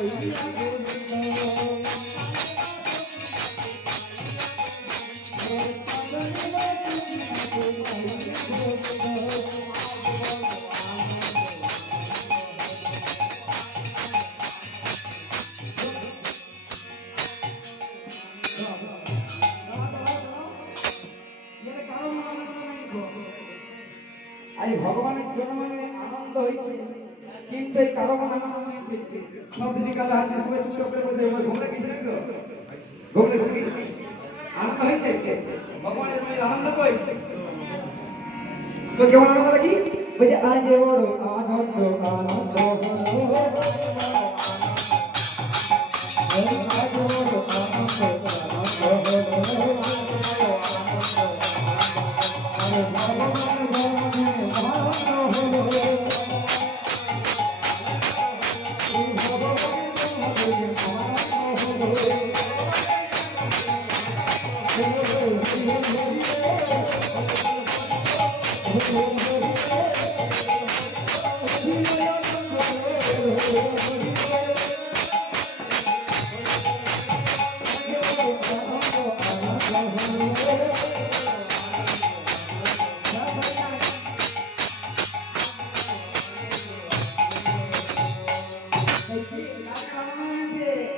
এই ভগবানের জন্মে আনন্দ হয়েছে, কিন্তু এই কারো মনে আনন্দ হয়েছে সব দিকে কালো হাতে সবাই চুপ করে বসে ঘুমরে গেছে তো ঘুমরে আনন্দ হয়েছে ভগবানের জন্মে আনন্দ কই তো কেমন আনন্দ লাগি ওই যে আজ বড় আনন্দ আনন্দ আজ বড় আনন্দ